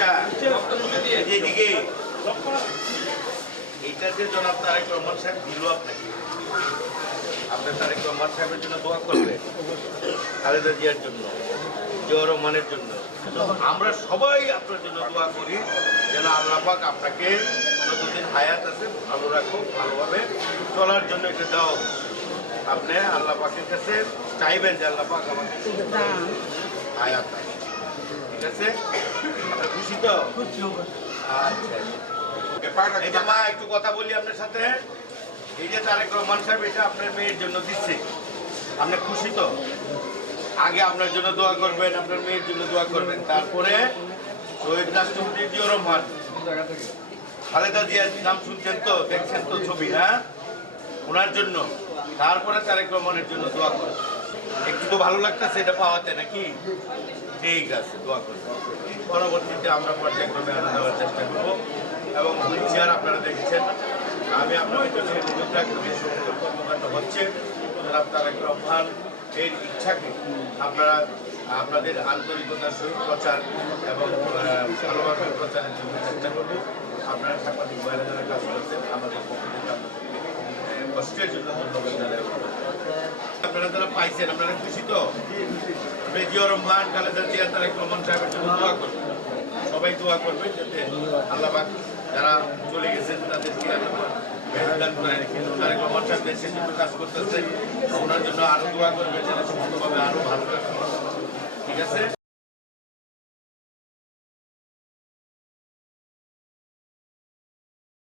আচ্ছা এদিকে এইটা যে জনাব তারেক রহমান সাহেব দিল আপনাকে, আপনার তারেক রহমান সাহেবের জন্য দোয়া করবে, খালেদা জিয়ার জন্য, জিয়াউর রহমানের জন্য, আমরা সবাই আপনার জন্য দোয়া করি যেন আল্লাহ পাক আপনাকে যতদিন হায়াত আছে ভালো রাখুক, ভালোভাবে চলার জন্য এটা দাও। আপনি আল্লাহ পাকের কাছে চাইবেন যে আল্লাহ পাক আমাকে হায়াত আছে, ঠিক আছে? আপনার খুশি তো? আচ্ছা, এই যে মা একটু কথা বলি আপনার সাথে। এই যে তারেক রহমান সাহেব এটা আপনার মেয়ের জন্য দিচ্ছে, আপনি খুশি তো? আগে আপনার জন্য দোয়া করবেন, আপনার মেয়ের জন্য দোয়া করবেন, তারপরে শহীদ রাষ্ট্রপতি জিয়াউর রহমান, খালেদা জিয়ার নাম শুনছেন তো, দেখছেন তো ছবি, হ্যাঁ, ওনার জন্য, তারপরে তারেক রহমানের জন্য দোয়া করবেন। একটু তো ভালো লাগতেছে এটা পাওয়াতে নাকি? ঠিক আছে, দোয়া করবেন। পরবর্তীতে আমরা পর্যায়ক্রমে আনা দেওয়ার চেষ্টা করবো এবং হুইল চেয়ার আপনারা দেখেছেন। আমি আপনাদের কাছে অনুরোধ রাখবো যে সমস্ত কর্মকাণ্ড হচ্ছে জনাব তারেক রহমান এর ইচ্ছাকে আপনারা আপনাদের আন্তরিকতার সহিত প্রচার এবং ভালোভাবে প্রচারের জন্য চেষ্টা করবো। আপনারা সাংবাদিক বাইরে যারা কাজ করছেন আমাদের পক্ষ থেকে আপনাদের কষ্টের জন্য ধন্যবাদ জানাই। আপনারা যারা পাইছেন আপনারা খুশি তো? জিয়াউর রহমান, খালেদা জিয়া, তারেক রহমান সাহেবের জন্য দোয়া করবেন, সবাই দোয়া করবেন যাতে আল্লাহ পাক যারা চলে গেছেন তাদেরকে মেহরবান করেন। তারেক রহমান সাহেব দেশের জন্য কাজ করতেছেন, ওনার জন্য আরো দোয়া করবেন যেন সুস্থভাবে আরো ভালো রাখেন, ঠিক আছে?